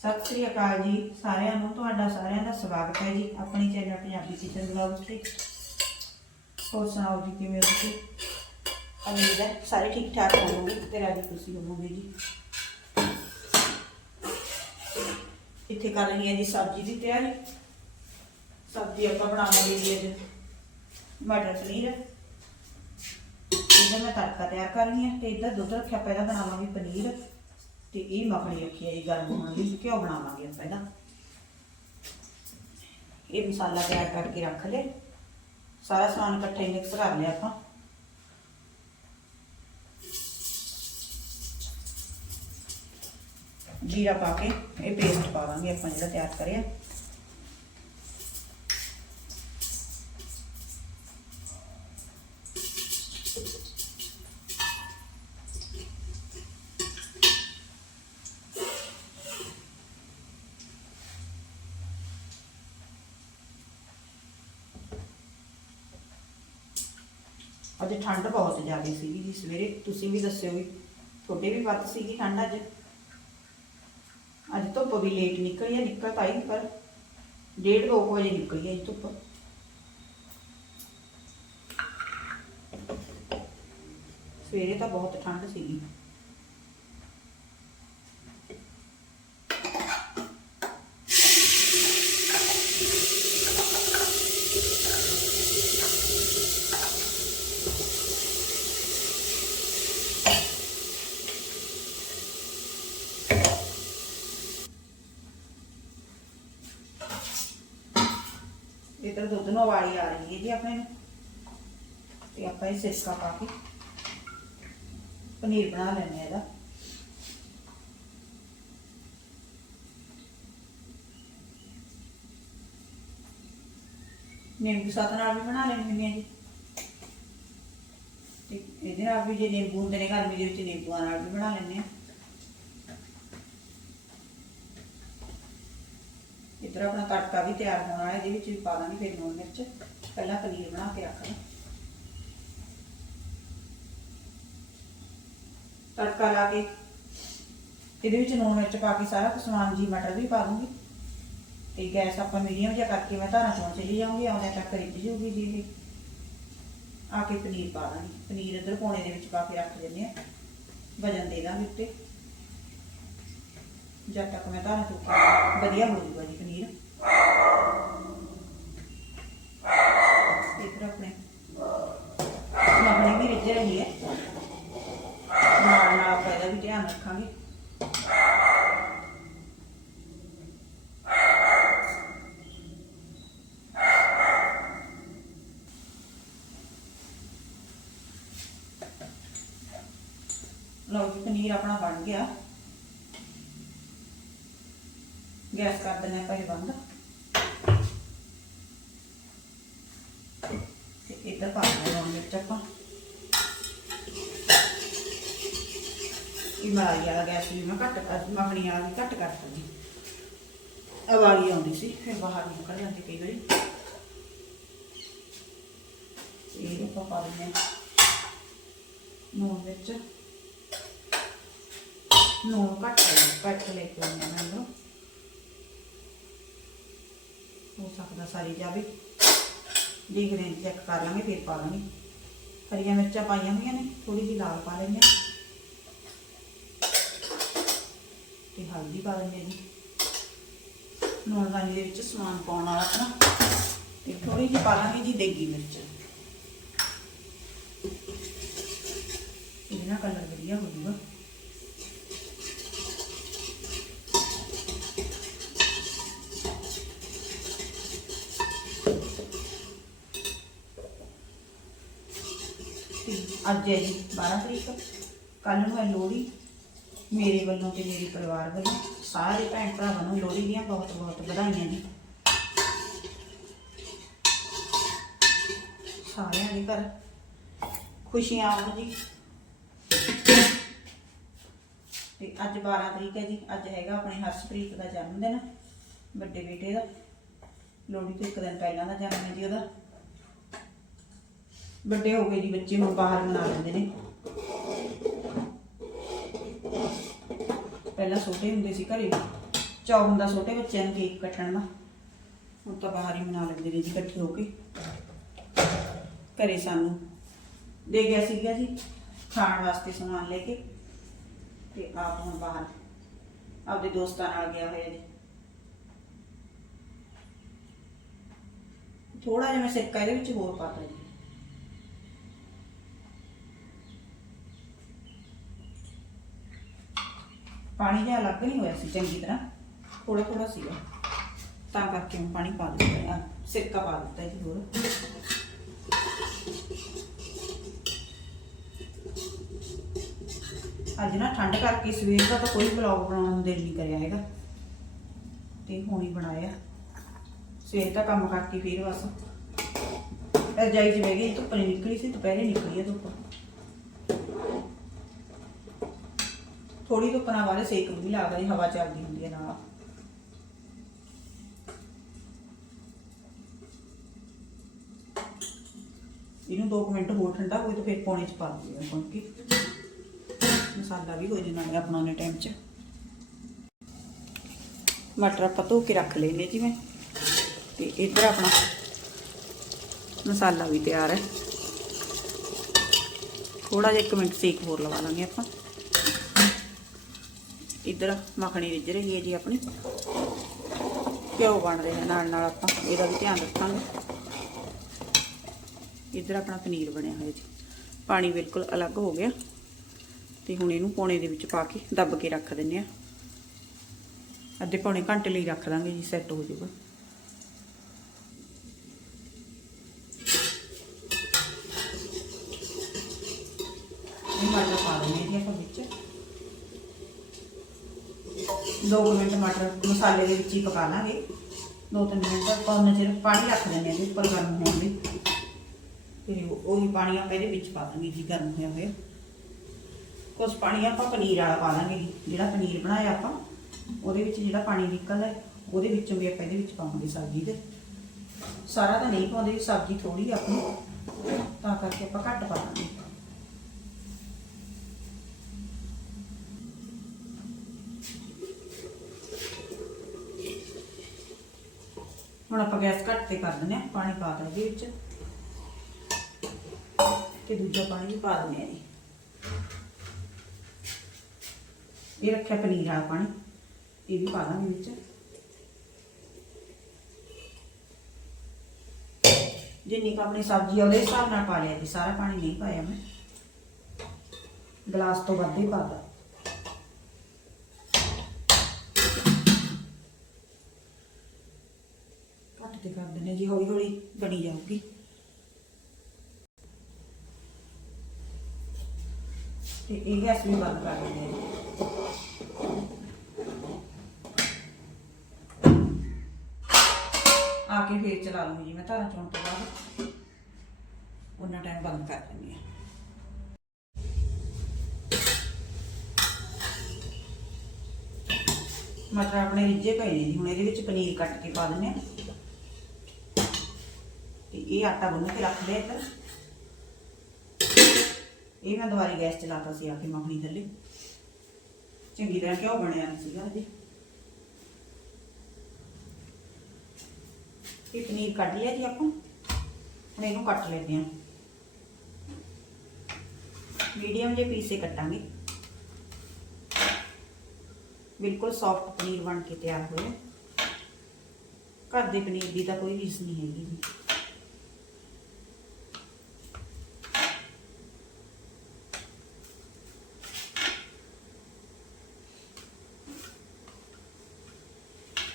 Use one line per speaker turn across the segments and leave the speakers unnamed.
ਸਤਿ ਸ੍ਰੀ ਅਕਾਲ ਜੀ। ਸਾਰਿਆਂ ਨੂੰ ਤੁਹਾਡਾ ਸਾਰਿਆਂ ਦਾ ਸਵਾਗਤ ਹੈ ਜੀ ਆਪਣੀ ਚੈਨਲ ਪੰਜਾਬੀ ਕਿਚਨ ਵਲੌਗ ਤੇ। ਹੋਰ ਸੁਣਾਓ ਜੀ, ਕਿਵੇਂ ਹੋ ਤੁਸੀਂ? ਅਮੀਰ ਹੈ, ਸਾਰੇ ਠੀਕ ਠਾਕ ਹੋਵੋਗੇ, ਤੇ ਰਾਜੀ ਖੁਸ਼ੀ ਹੋਵੋਗੇ ਜੀ। ਇੱਥੇ ਕਰ ਰਹੀ ਹੈ ਜੀ ਸਬਜ਼ੀ ਦੀ ਤਿਆਰੀ। ਸਬਜ਼ੀ ਆਪਾਂ ਬਣਾਵਾਂਗੇ ਜੀ ਅੱਜ। ਮਟਰ ਪਨੀਰ। ਇਹਦਾ ਮੈਂ ਤੜਕਾ ਤਿਆਰ ਕਰ ਰਹੀ ਹਾਂ ਤੇ ਇਹਦਾ ਦੁੱਧ ਰੱਖਿਆ, ਪਹਿਲਾਂ ਬਣਾਵਾਂਗੇ ਪਨੀਰ। ਤੇ ਇਹ ਮੱਖਣੀ ਰੱਖੀ ਹੈ ਜੀ, ਗਰਮ ਹੋਣ ਲਈ, ਘਿਓ ਬਣਾਵਾਂਗੇ ਆਪਾਂ ਇਹ ਮਸਾਲਾ ਤਿਆਰ ਕਰਕੇ ਰੱਖ ਲੈ ਸਾਰਾ ਸਮਾਨ ਇਕੱਠਾ ਹੀ ਮਿਕਸ ਕਰ ਲਿਆ ਆਪਾਂ। ਜੀਰਾ ਪਾ ਕੇ ਇਹ ਪੇਸਟ ਪਾਵਾਂਗੇ ਆਪਾਂ ਜਿਹੜਾ ਤਿਆਰ ਕਰਿਆ। ਅੱਜ ਠੰਡ ਬਹੁਤ ਜ਼ਿਆਦਾ ਸੀਗੀ ਜੀ, ਸਵੇਰੇ ਤੁਸੀਂ ਵੀ ਦੱਸਿਓ ਵੀ ਤੁਹਾਡੇ ਵੀ ਵੱਧ ਸੀਗੀ ਠੰਡ ਅੱਜ। ਅੱਜ ਧੁੱਪ ਵੀ ਲੇਟ ਨਿਕਲੀ ਹੈ ਨਿਕਲ ਪਾਈ ਪਰ ਡੇਢ ਦੋ ਕੁ ਵਜੇ ਨਿਕਲੀ ਹੈ ਜੀ ਧੁੱਪ। ਸਵੇਰੇ ਤਾਂ ਬਹੁਤ ਠੰਡ ਸੀਗੀ। ਇਧਰ ਦੁੱਧ ਨੂੰ ਉਬਾਲੀ ਆ ਰਹੀ ਹੈ ਜੀ ਆਪਣੇ ਨੂੰ। ਤੇ ਆਪਾਂ ਇਹ ਸਿਰਕਾ ਪਾ ਕੇ ਪਨੀਰ ਬਣਾ ਲੈਣੇ ਆ ਇਹਦਾ। ਨਿੰਬੂ ਸਾਥ ਨਾਲ ਵੀ ਬਣਾ ਲੈਣੀ ਹੁੰਦੀ ਆ ਜੀ। ਤੇ ਇਹਦੇ ਨਾਲ ਵੀ ਜੇ ਨਿੰਬੂ ਹੁੰਦੇ ਨੇ, ਗਰਮੀ ਦੇ ਵਿੱਚ ਨਿੰਬੂਆਂ ਨਾਲ ਵੀ ਬਣਾ ਲੈਂਦੇ ਆ ਇਧਰ ਆਪਣਾ ਤੜਕਾ ਵੀ ਤਿਆਰ ਹੋਣਾ ਹੈ, ਇਹਦੇ ਵਿੱਚ ਵੀ ਪਾ ਦਾਂਗੇ ਫਿਰ ਲੂਣ ਮਿਰਚ। ਪਹਿਲਾਂ ਪਨੀਰ ਬਣਾ ਕੇ ਰੱਖ ਲਾਂ। ਤੜਕਾ ਲਾ ਕੇ ਇਹਦੇ ਵਿੱਚ ਲੂਣ ਮਿਰਚ ਪਾ ਕੇ ਸਾਰਾ ਸਮਾਨ ਜੀ ਮਟਰ ਵੀ ਪਾ ਦੂੰਗੀ। ਤੇ ਗੈਸ ਆਪਾਂ ਮੀਡੀਅਮ ਜਿਹਾ ਕਰਕੇ ਮੈਂ ਧਾਰਾਂ ਚੋਂ ਚਲੀ ਜਾਊਂਗੀ ਆਉਂਦੇ ਤੱਕ ਰਿੱਝ ਜੂਗੀ ਜੀ ਇਹ। ਆ ਕੇ ਪਨੀਰ ਪਾ ਦਾਂਗੀ। ਪਨੀਰ ਇੱਧਰ ਕੋਣੇ ਦੇ ਵਿੱਚ ਪਾ ਕੇ ਰੱਖ ਦਿੰਦੇ ਆ। ਵਜਨ ਦੇ ਦਾਂਗੇ ਉੱਤੇ। ਜਦ ਤੱਕ ਮੈਂ ਧਾਰਾਂ ਚੁੱਕਾਂ ਵਧੀਆ ਹੋ ਜੂਗਾ ਜੀ ਪਨੀਰ। ਇਧਰ ਆਪਣੇ ਮੱਖਣੀ ਵੀ ਰਿੱਝ ਰਹੀ ਹੈ ਨਾਲ ਨਾਲ ਆਪਾਂ ਇਹਦਾ ਵੀ ਧਿਆਨ ਰੱਖਾਂਗੇ। ਲਓ ਜੀ, ਪਨੀਰ ਆਪਣਾ ਬਣ ਗਿਆ। ਗੈਸ ਕਰ ਦਿੰਦੇ ਆਪਾਂ ਇਹ ਬੰਦ। ਤੇ ਇੱਧਰ ਪਾ ਦਿੰਦੇ ਹਾਂ ਮਿਰਚ ਆਪਾਂ। ਇਹ ਮਲਾਈ ਵਾਲਾ ਗੈਸ ਵੀ ਮੈਂ ਘੱਟ ਮੱਖਣੀ ਵਾਲਾ ਵੀ ਘੱਟ ਕਰ ਦਿੱਤੀ ਅਵਾਲੀ ਆਉਂਦੀ ਸੀ, ਫਿਰ ਬਾਹਰ ਨਿਕਲ ਜਾਂਦੀ ਕਈ ਵਾਰੀ। ਇਹ ਆਪਾਂ ਪਾ ਦਿੰਦੇ ਹਾਂ। ਨੂਣ ਵਿੱਚ ਨੂਣ ਘੱਟ ਘੱਟ ਲੈ ਕੇ ਆਉਂਦੇ ਹਾਂ ਮੈਨੂੰ ਹੋ ਸਕਦਾ ਸਾਰੀ ਜਾਵੇ। ਦੇਖਦੇ ਹਾਂ ਚੈੱਕ ਕਰ ਲਾਂਗੇ, ਫਿਰ ਪਾ ਲਾਂਗੇ। ਹਰੀਆਂ ਮਿਰਚਾਂ ਪਾਈਆਂ ਹੋਈਆਂ ਨੇ ਥੋੜੀ ਜਿਹੀ ਲਾਲ ਪਾ ਲੈਂਦੇ ਤੇ ਹਲਦੀ ਪਾ ਲੈਂਦੇ ਹਾਂ ਜੀ। ਨੂਣ ਦਾਨੀ ਦੇ ਵਿੱਚ ਸਮਾਨ ਪਾਉਣ ਵਾਲਾ ਆਪਣਾ। ਤੇ ਥੋੜੀ ਜਿਹੀ ਪਾ ਲਾਂਗੇ ਜੀ ਦੇਗੀ ਮਿਰਚ। ਇਹਦੇ ਨਾਲ ਕਲਰ ਵਧੀਆ ਹੋ ਜਾਊਗਾ ਤੇ ਅੱਜ ਹੈ ਜੀ 12 ਤਰੀਕ। ਕੱਲ ਨੂੰ ਹੈ ਲੋਹੜੀ। ਮੇਰੇ ਵੱਲੋਂ ਤੇ ਮੇਰੇ ਪਰਿਵਾਰ ਵੱਲੋਂ। ਸਾਰੇ ਭੈਣ ਭਰਾਵਾਂ ਨੂੰ ਲੋਹੜੀ ਦੀਆਂ ਬਹੁਤ ਬਹੁਤ ਵਧਾਈਆਂ ਜੀ। ਸਾਰਿਆਂ ਦੇ ਘਰ ਖੁਸ਼ੀਆਂ ਆਉਣ ਜੀ। ਤੇ ਅੱਜ 12 ਤਰੀਕ ਹੈ ਜੀ। ਅੱਜ ਹੈਗਾ ਆਪਣੇ ਹਰਸ਼ਪ੍ਰੀਤ ਦਾ ਜਨਮ ਦਿਨ ਵੱਡੇ ਬੇਟੇ ਦਾ। ਲੋਹੜੀ ਤੋਂ ਇੱਕ ਦਿਨ ਪਹਿਲਾਂ ਦਾ ਜਨਮ ਹੈ ਜੀ ਉਹਦਾ। ਵੱਡੇ ਹੋ ਗਏ ਜੀ ਬੱਚੇ ਹੁਣ ਬਾਹਰ ਬਣਾ ਲੈਂਦੇ ਨੇ। ਪਹਿਲਾਂ ਛੋਟੇ ਹੁੰਦੇ ਸੀ ਘਰੇ। ਚੌ ਹੁੰਦਾ ਛੋਟੇ ਬੱਚਿਆਂ ਨੂੰ ਕੇਕ ਕੱਟਣ ਦਾ। ਹੁਣ ਤਾਂ ਬਾਹਰ ਹੀ ਮਨਾ ਲੈਂਦੇ ਨੇ ਜੀ ਇਕੱਠੇ ਹੋ ਕੇ। ਘਰੇ ਸਾਨੂੰ ਦੇ ਗਿਆ ਸੀਗਾ ਜੀ ਖਾਣ ਵਾਸਤੇ ਸਮਾਨ ਲੈ ਕੇ। ਤੇ ਆਪ ਹੁਣ ਬਾਹਰ ਆਪਦੇ ਦੋਸਤਾਂ ਨਾਲ ਗਿਆ ਹੋਇਆ ਜੀ। ਥੋੜਾ ਜਿਹਾ ਮੈਂ ਸਿੱਕਾ ਇਹਦੇ ਵਿੱਚ ਹੋਰ ਪਾਤਾ ਜੀ। ਪਾਣੀ ਜਿਹਾ ਅਲੱਗ ਨਹੀਂ ਹੋਇਆ ਸੀ, ਚੰਗੀ ਤਰ੍ਹਾਂ। ਥੋੜਾ ਥੋੜਾ ਸੀਗਾ। ਤਾਂ ਕਰਕੇ ਮੈਂ ਪਾਣੀ ਪਾ ਦਿੱਤਾ ਆ ਸਿਰਕਾ ਪਾ ਦਿੱਤਾ ਜੀ ਹੋਰ। ਅੱਜ ਨਾ ਠੰਡ ਕਰਕੇ ਸਵੇਰ ਦਾ ਤਾਂ ਕੋਈ ਵਲੌਗ ਬਣਾਉਣ ਨੂੰ ਦਿਲ ਨਹੀਂ ਕਰਿਆ ਹੈਗਾ। ਤੇ ਹੁਣ ਹੀ ਬਣਾਇਆ। ਸਵੇਰ ਦਾ ਕੰਮ ਕਰਕੇ ਫਿਰ ਬਸ। ਰਜਾਈ ਚ ਬਹਿ ਗਈ, ਧੁੱਪ ਨਹੀਂ ਨਿਕਲੀ ਸੀ, ਦੁਪਹਿਰੇ ਨਿਕਲੀ ਹੈ ਧੁੱਪ। ਥੋੜੀ ਧੁੱਪ ਨਾਲ ਵਾਲੇ ਸੇਕ ਵੀ ਲੱਗਦਾ ਜੀ ਹਵਾ ਚੱਲਦੀ ਹੁੰਦੀ ਹੈ ਨਾਲ। ਇਹਨੂੰ 2 ਮਿੰਟ ਹੋਰ ਠੰਡਾ ਹੋਏ ਤਾਂ ਫਿਰ ਪਾਣੀ ਚ ਪਾ ਦਿਓ ਆਪਾਂ ਕਿ ਮਸਾਲਾ ਵੀ ਹੋ ਜਾਣਾ ਹੈ ਆਪਣਾ ਨੇ ਟਾਈਮ ਚ। ਮਟਰ ਆਪਾਂ ਧੋ ਕੇ ਰੱਖ ਲਏ ਨੇ ਜੀ ਮੈਂ ਤੇ ਇੱਧਰ ਆਪਣਾ ਮਸਾਲਾ ਵੀ ਤਿਆਰ ਹੈ। ਥੋੜਾ ਜਿਹਾ 1 ਮਿੰਟ ਸੇਕ ਹੋਰ ਲਵਾ ਲਾਂਗੇ ਆਪਾਂ। ਇੱਧਰ ਮੱਖਣੀ ਰਿੱਝ ਰਹੀ ਹੈ ਜੀ ਆਪਣੀ। ਘਿਓ ਬਣ ਰਿਹਾ ਨਾਲ ਨਾਲ ਆਪਾਂ, ਇਹਦਾ ਵੀ ਧਿਆਨ ਰੱਖਾਂਗੇ। ਇੱਧਰ ਆਪਣਾ ਪਨੀਰ ਬਣਿਆ ਹੋਇਆ ਜੀ। ਪਾਣੀ ਬਿਲਕੁਲ ਅਲੱਗ ਹੋ ਗਿਆ। ਤੇ ਹੁਣ ਇਹਨੂੰ ਪੌਣੇ ਦੇ ਵਿੱਚ ਪਾ ਕੇ ਦੱਬ ਕੇ ਰੱਖ ਦਿੰਨੇ ਆ ਅੱਧੇ ਪੌਣੇ ਘੰਟੇ ਲਈ ਰੱਖ ਦਾਂਗੇ ਜੀ ਸੈੱਟ ਹੋ ਜਾਊਗਾ। ਇਹ ਮਟਰ ਪਾ ਦਿੰਦੇ ਜੀ ਆਪਾਂ ਵਿੱਚ। ਦੋ ਕੁ ਮਿੰਟ ਮਟਰ ਮਸਾਲੇ ਦੇ ਵਿੱਚ ਹੀ ਪਕਾ ਲਾਂਗੇ। ਦੋ ਤਿੰਨ ਮਿੰਟ ਆਪਾਂ ਚਿਰ ਪਾਣੀ ਰੱਖ ਦਿੰਦੇ ਹਾਂ ਜੀ, ਉੱਪਰ ਗਰਮ ਹੋਣ ਲਈ। ਫਿਰ ਉਹ- ਉਹੀ ਪਾਣੀ ਆਪਾਂ ਇਹਦੇ ਵਿੱਚ ਪਾ ਦਾਂਗੇ ਜੀ, ਗਰਮ ਹੋਇਆ ਹੋਇਆ। ਕੁਝ ਪਾਣੀ ਆਪਾਂ ਪਨੀਰ ਵਾਲਾ ਪਾ ਦਾਂਗੇ ਜੀ, ਜਿਹੜਾ ਪਨੀਰ ਬਣਾਇਆ ਆਪਾਂ, ਉਹਦੇ ਵਿੱਚ ਜਿਹੜਾ ਪਾਣੀ ਨਿਕਲਦਾ ਉਹਦੇ ਵਿੱਚੋਂ ਵੀ ਆਪਾਂ ਇਹਦੇ ਵਿੱਚ ਪਾਵਾਂਗੇ ਸਬਜ਼ੀ ਦੇ ਸਾਰਾ ਤਾਂ ਨਹੀਂ ਪਾਉਂਦੇ ਸਬਜ਼ੀ ਥੋੜੀ ਆਪਣੀ, ਤਾਂ ਕਰਕੇ ਆਪਾਂ ਘੱਟ ਪਾ ਦਾਂਗੇ ਹੁਣ ਆਪਾਂ ਗੈਸ ਘੱਟ ਤੇ ਕਰ ਦਿੰਦੇ ਹਾਂ, ਪਾਣੀ ਪਾ ਦਿੰਦੇ ਵਿੱਚ। ਤੇ ਦੂਜਾ ਪਾਣੀ ਵੀ ਪਾ ਦਿੰਦੇ ਆ ਜੀ। ਇਹ ਰੱਖਿਆ ਪਨੀਰ ਵਾਲਾ ਪਾਣੀ, ਇਹ ਵੀ ਪਾ ਦਾਂਗੇ ਵਿੱਚ। ਜਿੰਨੀ ਕੁ ਆਪਣੀ ਸਬਜ਼ੀ ਆ, ਉਹਦੇ ਹਿਸਾਬ ਨਾਲ ਪਾ ਲਿਆ ਜੀ, ਸਾਰਾ ਪਾਣੀ ਨਹੀਂ ਪਾਇਆ ਮੈਂ। ਗਲਾਸ ਤੋਂ ਵੱਧ ਹੀ ਪਾਦਾ ਤੇ ਕਰ ਦਿੰਦੇ ਹਾਂ ਜੀ ਹੌਲੀ ਹੌਲੀ ਬਣੀ ਜਾਊਗੀ। ਤੇ ਇਹ ਗੈਸ ਵੀ ਬੰਦ ਕਰ ਦਿੰਦੇ ਆ ਕੇ ਫੇਰ ਚਲਾ ਲੂੰਗੀ ਜੀ ਮੈਂ ਧਾਰਾਂ ਚੋਣ ਤੋਂ ਬਾਅਦ। ਉਹਨਾਂ ਟਾਈਮ ਬੰਦ ਕਰ ਦਿੰਦੀ ਹਾਂ ਮਟਰ ਆਪਣੇ ਰਿੱਝੇ ਪਏ ਨੇ ਜੀ, ਹੁਣ ਇਹਦੇ ਵਿੱਚ ਪਨੀਰ ਕੱਟ ਕੇ ਪਾ ਦਿੰਦੇ ਹਾਂ ਇਹ ਆਟਾ ਗੁੰਨ ਕੇ ਰੱਖ ਲਿਆ ਇੱਧਰ। ਇਹ ਮੈਂ ਦੁਬਾਰੀ ਗੈਸ ਚਲਾਤਾ ਸੀ ਆ ਕੇ ਮੱਖਣੀ ਥੱਲੇ। ਚੰਗੀ ਤਰ੍ਹਾਂ ਘਿਓ ਬਣਿਆ ਨਹੀਂ ਸੀਗਾ ਜੀ ਇਹ ਪਨੀਰ ਕੱਢ ਲਿਆ ਜੀ ਆਪਾਂ। ਹੁਣ ਇਹਨੂੰ ਕੱਟ ਲੈਂਦੇ ਹਾਂ। ਮੀਡੀਅਮ ਜੇ ਪੀਸੇ ਕੱਟਾਂਗੇ। ਬਿਲਕੁਲ ਸੌਫਟ ਪਨੀਰ ਬਣ ਕੇ ਤਿਆਰ ਹੋਇਆ। ਘਰ ਦੇ ਪਨੀਰ ਦੀ ਤਾਂ ਕੋਈ ਰੀਸ ਨਹੀਂ ਹੈਗੀ ਜੀ।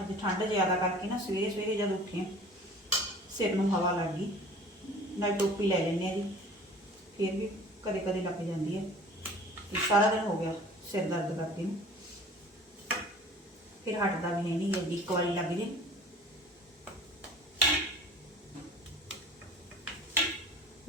ਅੱਜ ਠੰਡ ਜ਼ਿਆਦਾ ਕਰਕੇ ਨਾ ਸਵੇਰੇ ਸਵੇਰੇ ਜਦ ਉੱਠੇ ਸਿਰ ਨੂੰ ਹਵਾ ਲੱਗ ਗਈ। ਨਾਲ ਟੋਪੀ ਲੈ ਲੈਂਦੇ ਆ ਜੀ। ਫਿਰ ਵੀ ਕਦੇ ਕਦੇ ਲੱਗ ਜਾਂਦੀ ਹੈ। ਤੇ ਸਾਰਾ ਦਿਨ ਹੋ ਗਿਆ ਸਿਰ ਦਰਦ ਕਰਕੇ ਨੂੰ। ਫਿਰ ਹਟਦਾ ਵੀ ਹੈ ਨਹੀਂ, ਜਲਦੀ ਇੱਕ ਵਾਰੀ ਲੱਗ ਜੇ।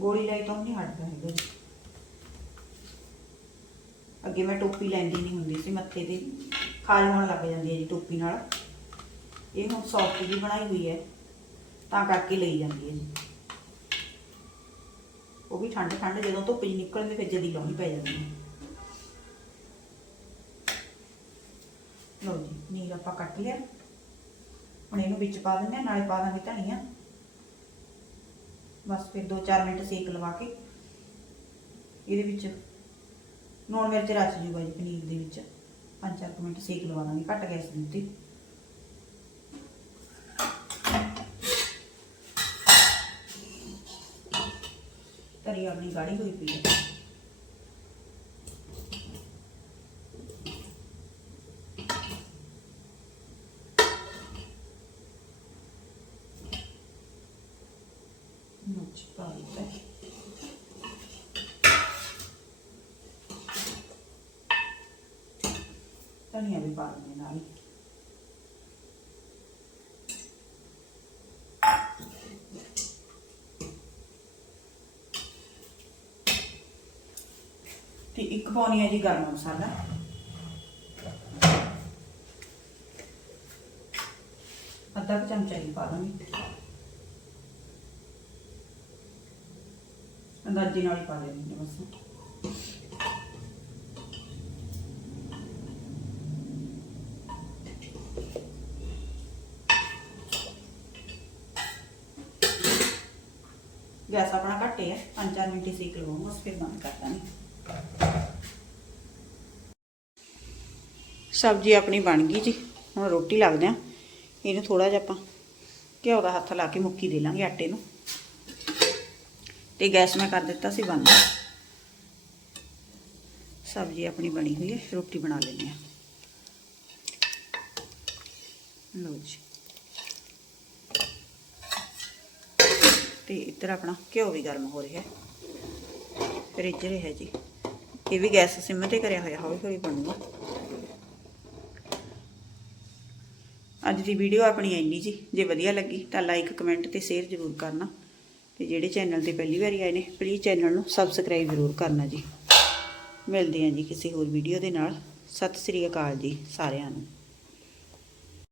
ਗੋਲੀ ਲਈ ਤਾਂ ਨਹੀਂ ਹਟਦਾ ਹੈਗਾ ਜੀ। ਅੱਗੇ ਮੈਂ ਟੋਪੀ ਲੈਂਦੀ ਨਹੀਂ ਹੁੰਦੀ ਸੀ, ਮੱਥੇ ਤੇ। ਖਾਜ ਹੋਣ ਲੱਗ ਜਾਂਦੀ ਹੈ ਜੀ ਟੋਪੀ ਨਾਲ। ਇਹ ਹੁਣ ਸੌਫਟ ਜੀ ਬਣਾਈ ਹੋਈ ਹੈ, ਤਾਂ ਕਰਕੇ ਲਈ ਜਾਂਦੀ ਹੈ ਜੀ। ਉਹ ਵੀ ਠੰਡ ਠੰਡ ਜਦੋਂ ਧੁੱਪ ਜੀ ਨਿਕਲਦੀ ਫਿਰ ਜਦੀ ਲਾਉਣੀ ਪੈ ਜਾਂਦੀ ਹੈ। ਲਓ ਜੀ ਪਨੀਰ ਆਪਾਂ ਕੱਟ ਲਿਆ। ਹੁਣ ਇਹਨੂੰ ਵਿੱਚ ਪਾ ਦਿੰਦੇ ਹਾਂ, ਨਾਲੇ ਪਾ ਦਾਂਗੇ ਧਨੀਆ। ਬਸ ਫਿਰ 2-4 ਮਿੰਟ ਸੇਕ ਲਵਾ ਕੇ ਇਹਦੇ ਵਿੱਚ ਨੂਣ ਮਿਰਚ ਰਚ ਜੂਗਾ ਜੀ ਪਨੀਰ ਦੇ ਵਿੱਚ। 5-4 ਮਿੰਟ ਸੇਕ ਲਵਾ ਦਾਂਗੇ, ਘੱਟ ਗੈਸ ਦੇ ਉੱਤੇ। ਤਰੀ ਆਪਣੀ ਗਾੜੀ ਹੋਈ ਪਈ ਹੈ ਮਿਰਚ ਪਾ ਦਿੱਤਾ ਧਨੀਆ ਵੀ ਪਾ ਦਿੰਦੇ ਨਾਲ ਹੀ। ਤੇ ਇੱਕ ਪਾਉਣੀ ਹੈ ਜੀ ਗਰਮ ਮਸਾਲਾ। ਅੱਧਾ ਕੁ ਚਮਚਾ ਹੀ ਪਾ ਦਾਂਗੇ। ਅੰਦਾਜ਼ੇ ਨਾਲ ਹੀ ਪਾ ਦੇਣੀ ਹੈ ਬਸ। ਗੈਸ ਆਪਣਾ ਘੱਟੇ ਹੈ 5-4 ਮਿੰਟ ਹੀ ਸੇਕ ਲਵਾਂਗਾ ਉਸ ਫਿਰ ਬੰਦ ਕਰ ਦਾਂਗੇ। ਸਬਜ਼ੀ ਆਪਣੀ ਬਣ ਗਈ ਜੀ। ਹੁਣ ਰੋਟੀ ਲੱਗਦੇ ਆ। ਇਹਨੂੰ ਥੋੜਾ ਜਿਹਾ ਆਪਾਂ ਘਿਓ ਦਾ ਹੱਥ ਲਾ ਕੇ ਮੁੱਕੀ ਦੇ ਲਾਂਗੇ ਆਟੇ ਨੂੰ। ਤੇ ਗੈਸ ਮੈਂ ਕਰ ਦਿੱਤਾ ਸੀ ਬੰਦ। ਸਬਜ਼ੀ ਆਪਣੀ ਬਣੀ ਹੋਈ ਹੈ। ਰੋਟੀ ਬਣਾ ਲੈਂਦੇ ਆ। ਲਓ ਜੀ। ਤੇ ਇੱਧਰ ਆਪਣਾ ਘਿਓ ਵੀ ਗਰਮ ਹੋ ਰਿਹਾ ਹੈ। ਰਿੱਝ ਰਿਹਾ ਜੀ। ਇਹ ਵੀ ਗੈਸ ਸਿਮ ਤੇ ਕਰਿਆ ਹੋਇਆ ਹੌਲੀ ਹੌਲੀ ਬਣੂਗਾ। ਅੱਜ ਦੀ ਵੀਡੀਓ ਆਪਣੀ ਇੰਨੀ ਜੀ, ਜੇ ਵਧੀਆ ਲੱਗੀ ਤਾਂ ਲਾਈਕ ਕਮੈਂਟ ਤੇ ਸ਼ੇਅਰ ਜ਼ਰੂਰ ਕਰਨਾ। ਤੇ ਜਿਹੜੇ ਚੈਨਲ ਤੇ ਪਹਿਲੀ ਵਾਰੀ ਆਏ ਨੇ ਪਲੀਜ਼ ਚੈਨਲ ਨੂੰ ਸਬਸਕ੍ਰਾਈਬ ਜ਼ਰੂਰ ਕਰਨਾ ਜੀ। ਮਿਲਦੇ ਹਾਂ ਜੀ ਕਿਸੇ ਹੋਰ ਵੀਡੀਓ ਦੇ ਨਾਲ। ਸਤਿ ਸ੍ਰੀ ਅਕਾਲ ਜੀ ਸਾਰਿਆਂ ਨੂੰ।